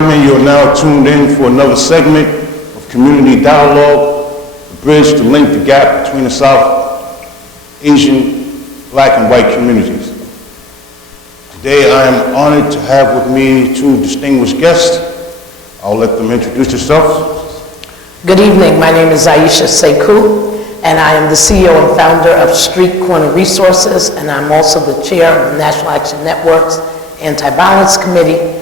You're now tuned in for another segment of Community Dialogue, the bridge to link the gap between the South Asian, Black, and white communities. Today I am honored to have with me two distinguished guests. I'll let them introduce themselves. Good evening, my name is Iesha Sekou, and I am the CEO and founder of Street Corner Resources, and I'm also the chair of the National Action Network's Anti-Violence Committee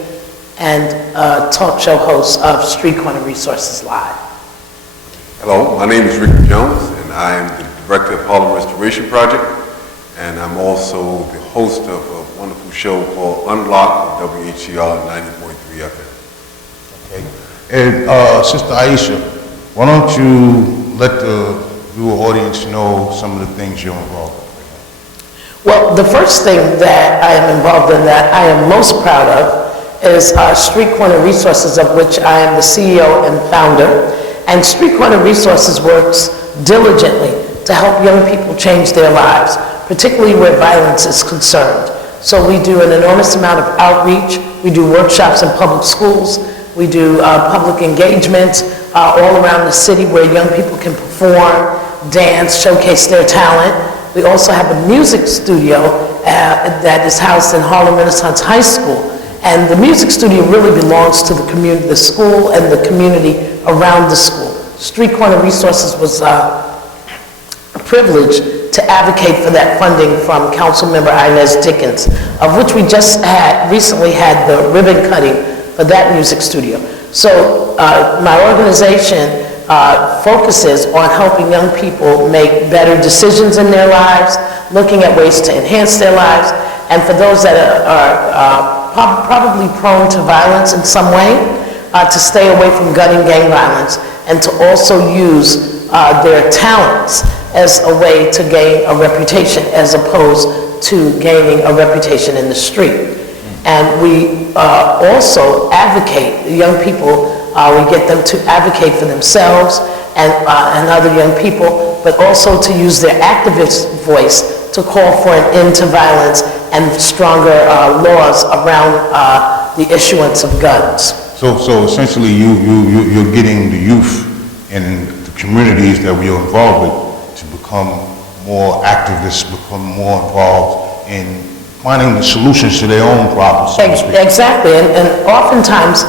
and talk show host of Street Corner Resources Live. Hello, my name is Ricky Jones, and I am the director of Harlem Restoration Project, and I'm also the host of a wonderful show called Unlock on WHCR 90.3 FM. Okay. And Sister Iesha, why don't you let the viewer audience know some of the things you're involved with? Well, the first thing that I am involved in that I am most proud of is Street Corner Resources, of which I am the CEO and founder. And Street Corner Resources works diligently to help young people change their lives, particularly where violence is concerned. So we do an enormous amount of outreach. We do workshops in public schools. We do public engagements all around the city where young people can perform, dance, showcase their talent. We also have a music studio that is housed in Harlem Renaissance High School. And the music studio really belongs to the community, the school, and the community around the school. Street Corner Resources was a privilege to advocate for that funding from Councilmember Inez Dickens, of which we just recently had the ribbon cutting for that music studio. So my organization focuses on helping young people make better decisions in their lives, looking at ways to enhance their lives, and for those that are probably prone to violence in some way, to stay away from gun and gang violence, and to also use their talents as a way to gain a reputation as opposed to gaining a reputation in the street. And we also advocate, young people, we get them to advocate for themselves and other young people, but also to use their activist voice to call for an end to violence and stronger laws around the issuance of guns. So essentially you're getting the youth in the communities that we are involved with to become more activists, become more involved in finding the solutions to their own problems. Exactly, and oftentimes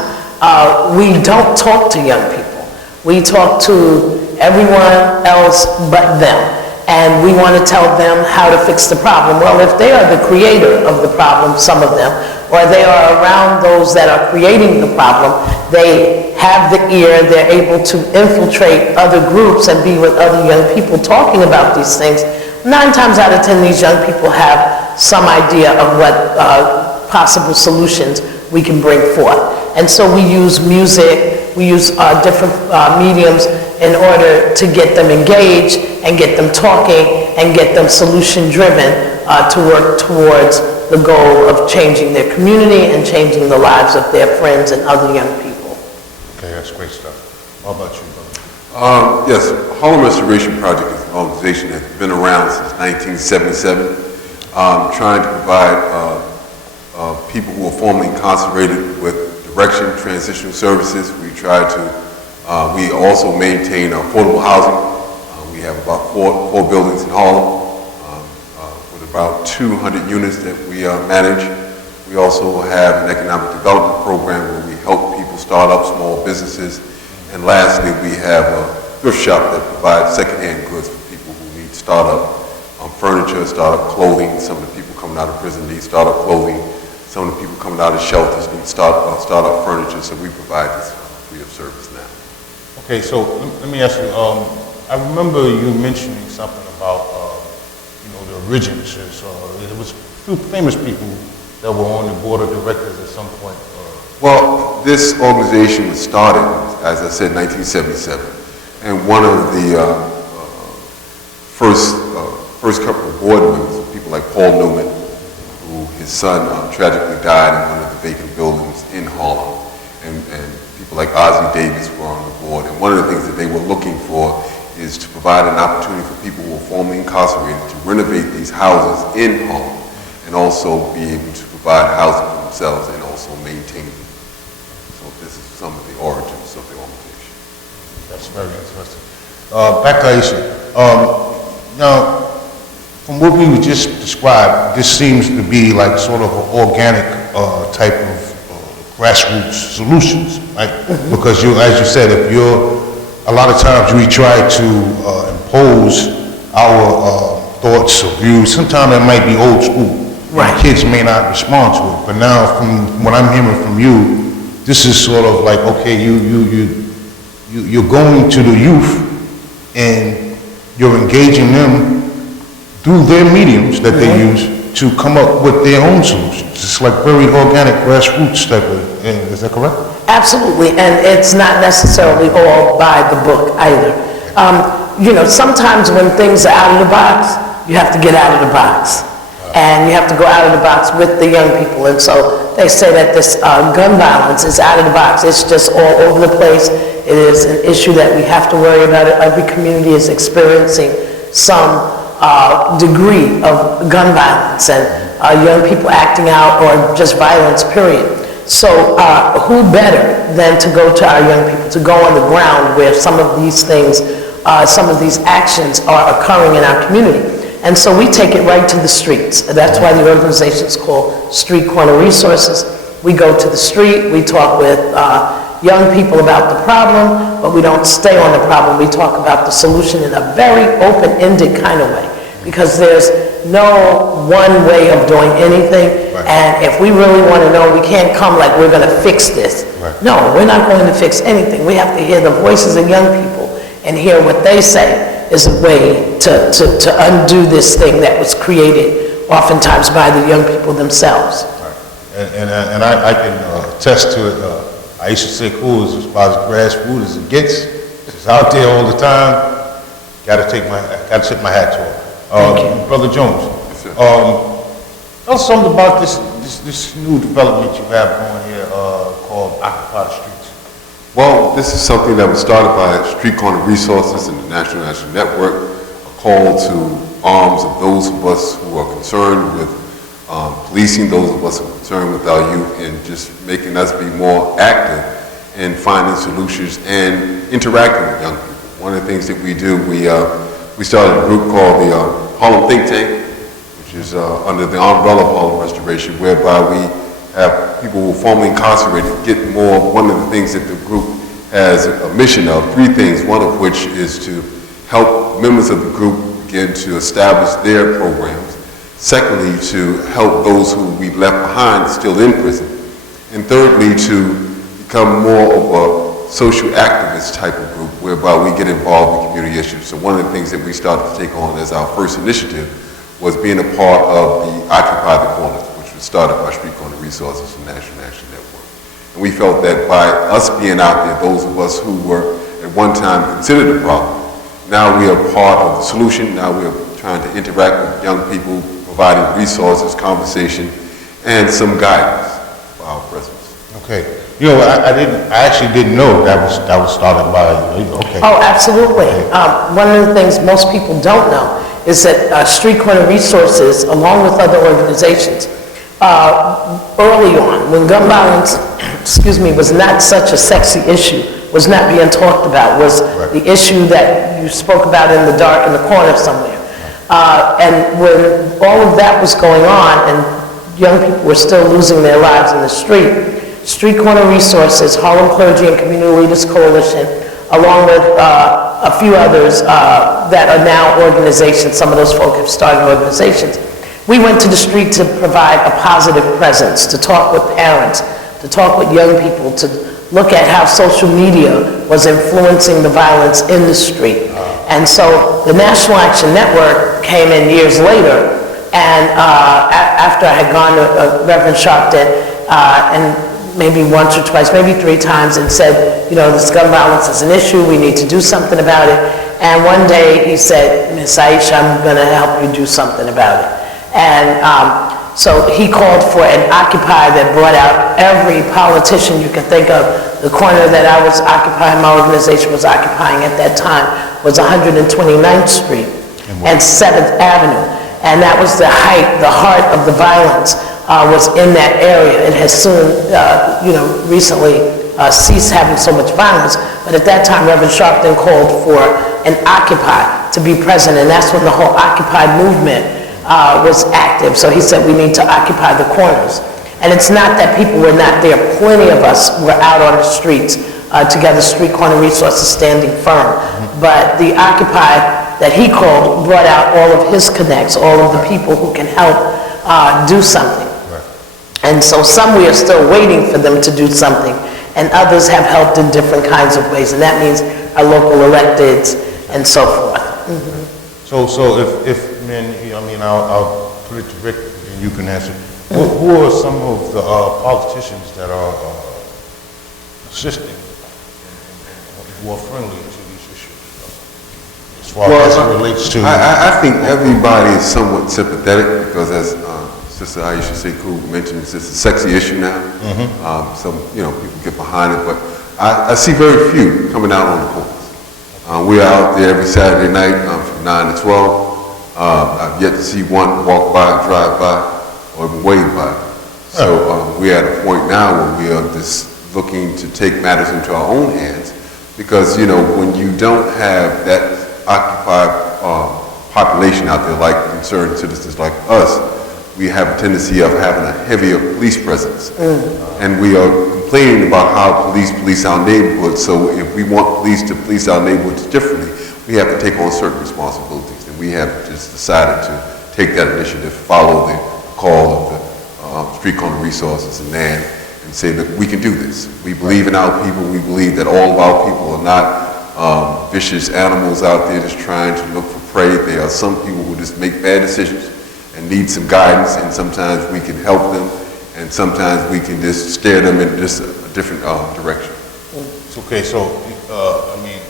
we don't talk to young people. We talk to everyone else but them. And we want to tell them how to fix the problem. Well, if they are the creator of the problem, some of them, or they are around those that are creating the problem, they have the ear, they're able to infiltrate other groups and be with other young people talking about these things. 9 times out of 10, these young people have some idea of what possible solutions we can bring forth. And so we use music, we use different mediums in order to get them engaged and get them talking and get them solution-driven to work towards the goal of changing their community and changing the lives of their friends and other young people. Okay, that's great stuff. How about you, brother? Yes, Harlem Restoration Project is an organization that's been around since 1977, trying to provide people who are formerly incarcerated with direction, transitional services. We also maintain affordable housing. We have about four buildings in Harlem with about 200 units that we manage. We also have an economic development program where we help people start up small businesses. And lastly, we have a thrift shop that provides secondhand goods for people who need startup furniture, startup clothing. Some of the people coming out of prison need startup clothing. Some of the people coming out of shelters need startup furniture, so we provide this free of service now. Okay, so let me ask you, I remember you mentioning something about, the originators. There was a few famous people that were on the board of directors at some point. Well, this organization was started, as I said, 1977, and one of the first couple of board members were people like Paul Newman, who his son tragically died in one of the vacant buildings in Harlem, and people like Ozzie Davis were on the board. And one of the things that they were looking for is to provide an opportunity for people who were formerly incarcerated to renovate these houses in Harlem and also be able to provide housing for themselves and also maintain them. So this is some of the origins of the organization. That's very interesting. Back to Iesha. Now, from what we just described, this seems to be like sort of an organic type of grassroots solutions, right? Because as you said, a lot of times we try to impose our thoughts or views. Sometimes it might be old school. Right. And kids may not respond to it. But now, from what I'm hearing from you, this is sort of like, okay, you're going to the youth and you're engaging them through their mediums that they use to come up with their own solutions. It's like very organic, grassroots type of, is that correct? Absolutely, and it's not necessarily all by the book either. Sometimes when things are out of the box, you have to get out of the box. And you have to go out of the box with the young people. And so they say that this gun violence is out of the box. It's just all over the place. It is an issue that we have to worry about. Every community is experiencing some degree of gun violence and young people acting out or just violence, period. So who better than to go to our young people, to go on the ground where some of these things, some of these actions are occurring in our community. And so we take it right to the streets. That's why the organization is called Street Corner Resources. We go to the street, we talk with young people about the problem, but we don't stay on the problem. We talk about the solution in a very open-ended kind of way, because there's no one way of doing anything. Right. And if we really want to know, we can't come like we're going to fix this. Right. No, we're not going to fix anything. We have to hear the voices of young people and hear what they say is a way to undo this thing that was created oftentimes by the young people themselves. Right. And I can attest to it. Iesha Sekou is about as grassroots as it gets. She's out there all the time. Gotta tip my hat to her. Brother Jones, tell us something about this new development you have going here called Occupy the Streets. Well, this is something that was started by Street Corner Resources and the National Network, a call to arms of those of us who are concerned with policing, those of us who are concerned with our youth, and just making us be more active in finding solutions and interacting with young people. One of the things that we do, we started a group called the Harlem Think Tank, which is under the umbrella of Harlem Restoration, whereby we have people who are formerly incarcerated get more. One of the things that the group has a mission of, three things, one of which is to help members of the group begin to establish their programs. Secondly, to help those who we left behind still in prison. And thirdly, to become more of a social activist type of group whereby we get involved in community issues. So one of the things that we started to take on as our first initiative was being a part of the Occupy the Corners, which was started by Street Corner Resources and National Action Network. And we felt that by us being out there, those of us who were at one time considered a problem, now we are part of the solution. Now we are trying to interact with young people, providing resources, conversation, and some guidance for our presence. Okay. I actually didn't know that was started by you. Okay. Oh, absolutely. One of the things most people don't know is that Street Corner Resources, along with other organizations, early on, when gun violence, was not such a sexy issue, was not being talked about, was the issue that you spoke about in the dark in the corner somewhere. And when all of that was going on and young people were still losing their lives in the street, Street Corner Resources, Harlem Clergy and Community Leaders Coalition, along with a few others that are now organizations, some of those folk have started organizations, we went to the street to provide a positive presence, to talk with parents, to talk with young people, to look at how social media was influencing the violence in the street. And so the National Action Network came in years later, and after I had gone to Reverend Sharpton, and maybe once or twice, maybe three times, and said, this gun violence is an issue, we need to do something about it. And one day he said, Miss Iesha, I'm gonna help you do something about it. And so he called for an Occupy that brought out every politician you can think of. The corner that I was occupying, my organization was occupying at that time, was 129th Street and 7th Avenue. And that was the heart of the violence was in that area. It has soon, recently cease having so much violence. But at that time, Reverend Sharpton called for an Occupy to be present, and that's when the whole Occupy movement was active. So he said we need to occupy the corners. And it's not that people were not there. Plenty of us were out on the streets together, street corner resources standing firm. But the Occupy that he called brought out all of his connects, all of the people who can help do something. And so some we are still waiting for them to do something, and others have helped in different kinds of ways, and that means our local electeds and so forth. So if man, I mean, I'll put it to Rick, and you can answer. Who are some of the politicians that are assisting and who are friendly to these issues? As far as it relates to... I think everybody is somewhat sympathetic because as Sister Iesha Sekou mentioned, it's a sexy issue now. Some, people get behind it, but I see very few coming out on the corners. We are out there every Saturday night from 9 to 12. I've yet to see one walk by, drive by, or even wave by. So we're at a point now where we are just looking to take matters into our own hands because, when you don't have that occupied population out there like concerned citizens like us, we have a tendency of having a heavier police presence. And we are complaining about how police our neighborhoods. So if we want police to police our neighborhoods differently, we have to take on certain responsibilities. And we have just decided to take that initiative, follow the call of the street corner resources and NAN, and say that we can do this. We believe in our people. We believe that all of our people are not vicious animals out there just trying to look for prey. There are some people who just make bad decisions and need some guidance, and sometimes we can help them, and sometimes we can just steer them in just a different direction. Okay, so,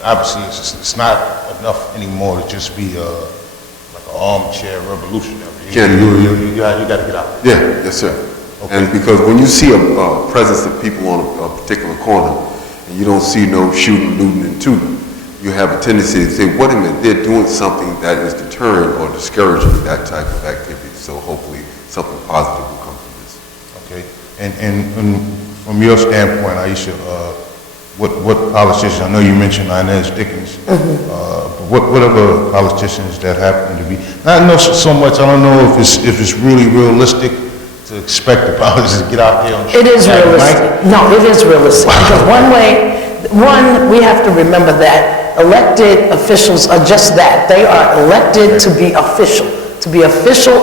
obviously it's not enough anymore to just be like an armchair revolutionary. You got to get out. Yeah, yes, sir. Okay. And because when you see a presence of people on a particular corner, and you don't see no shooting, looting, and tooting, you have a tendency to say, wait a minute, they're doing something that is deterring or discouraging that type of activity. So hopefully something positive will come from this. Okay. And from your standpoint, Iesha, what politicians, I know you mentioned Inez Dickens, but what other politicians that happen to be, not know so much, I don't know if it's really realistic to expect the politicians to get out there on the street. It is realistic. No, it is realistic. Because we have to remember that elected officials are just that. They are elected to be official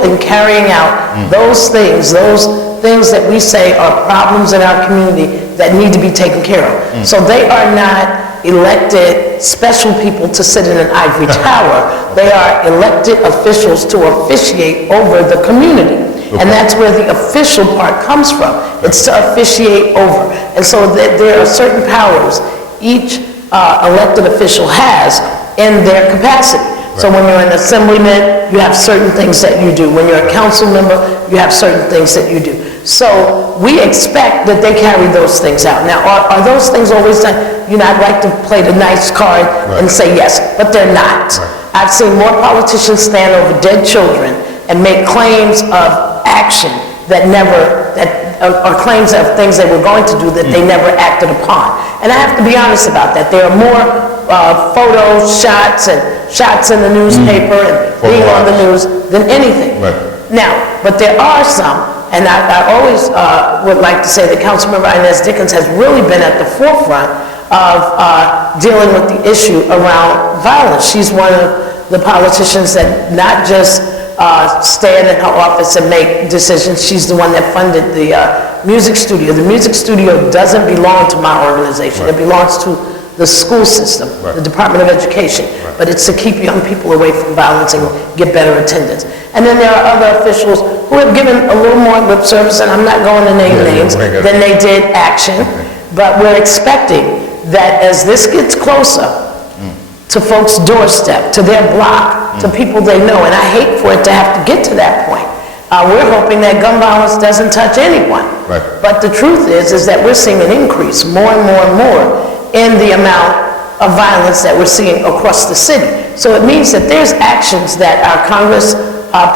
in carrying out those things that we say are problems in our community that need to be taken care of. So they are not elected special people to sit in an ivory tower. They are elected officials to officiate over the community. And that's where the official part comes from. It's to officiate over. And so there are certain powers each elected official has in their capacity. So when you're an assemblyman, you have certain things that you do. When you're a council member, you have certain things that you do. So we expect that they carry those things out. Now, are those things always done? I'd like to play the nice card and say yes, but they're not. I've seen more politicians stand over dead children and make claims of action or claims of things they were going to do that they never acted upon. And I have to be honest about that. There are more photos, shots in the newspaper and being on the news than anything. Now, but there are some, and I always would like to say that Councilmember Inez Dickens has really been at the forefront of dealing with the issue around violence. She's one of the politicians that not just stand in her office and make decisions. She's the one that funded the music studio. The music studio doesn't belong to my organization. It belongs to the school system, the Department of Education. But it's to keep young people away from violence and get better attendance. And then there are other officials who have given a little more lip service, and I'm not going to name names, than they did action. But we're expecting that as this gets closer to folks' doorstep, to their block, to people they know, and I hate for it to have to get to that point. We're hoping that gun violence doesn't touch anyone. But the truth is that we're seeing an increase more and more and more in the amount of violence that we're seeing across the city. So it means that there's actions that our Congress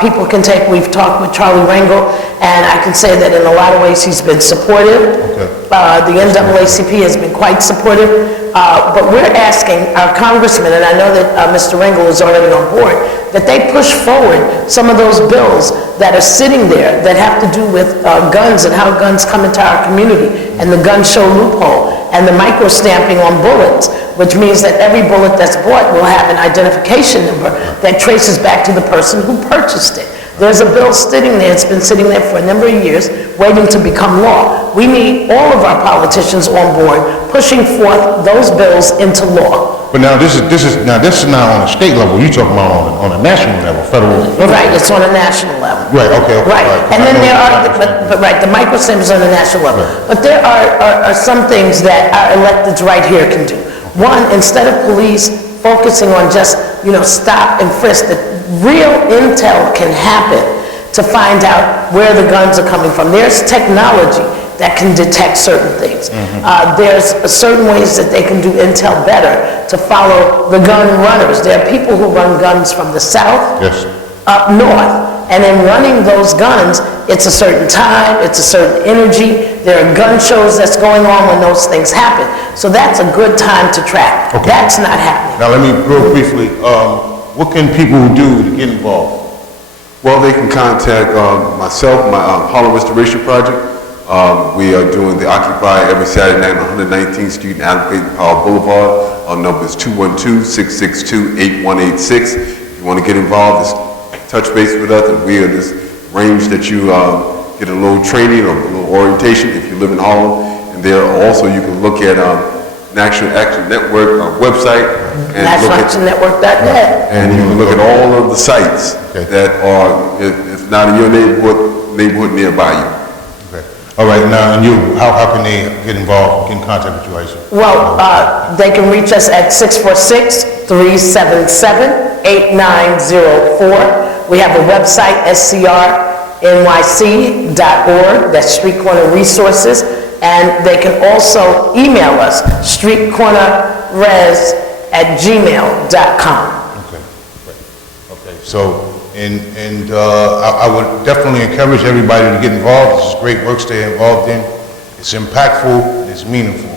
people can take. We've talked with Charlie Rangel, and I can say that in a lot of ways he's been supportive. Okay. The NAACP has been quite supportive, but we're asking our congressman, and I know that Mr. Rangel is already on board, that they push forward some of those bills that are sitting there that have to do with guns and how guns come into our community, and the gun show loophole, and the micro-stamping on bullets, which means that every bullet that's bought will have an identification number that traces back to the person who purchased it. There's a bill sitting there, it's been sitting there for a number of years, waiting to become law. We need all of our politicians on board, pushing forth those bills into law. But now this is not on a state level, you're talking about on a national level, federal. Right, it's on a national level. Right, okay. Right, all right. and then there are, Right. but right, the micro-stamp is on a national level. Right. But there are some things that our electeds right here can do. One, instead of police focusing on just, stop and frisk, that real intel can happen to find out where the guns are coming from. There's technology that can detect certain things. There's certain ways that they can do intel better to follow the gun runners. There are people who run guns from the south Yes. up north. And in running those guns, it's a certain time, it's a certain energy. There are gun shows that's going on when those things happen. So that's a good time to track. Okay. That's not happening. Now let me real briefly, what can people do to get involved? Well, they can contact myself, my Harlem Restoration Project. We are doing the Occupy every Saturday night on 119th Street and Advocate Power Boulevard. Our number is 212-662-8186. If you want to get involved, just touch base with us, and we are this range that you get a little training or a little orientation if you live in Harlem. And there also you can look at National Action Network website and NationalActionNetwork.net. and you can look at all of the sites that are, if not in your neighborhood nearby you. Okay. All right, now, and you, how can they get involved, get in contact with you, Iesha? Well, they can reach us at 646-377-8904. We have a website, scrnyc.org, that's Street Corner Resources, and they can also email us, streetcornerres@gmail.com. Okay, great. Okay, so, and I would definitely encourage everybody to get involved. This is great work to stay involved in. It's impactful, and it's meaningful.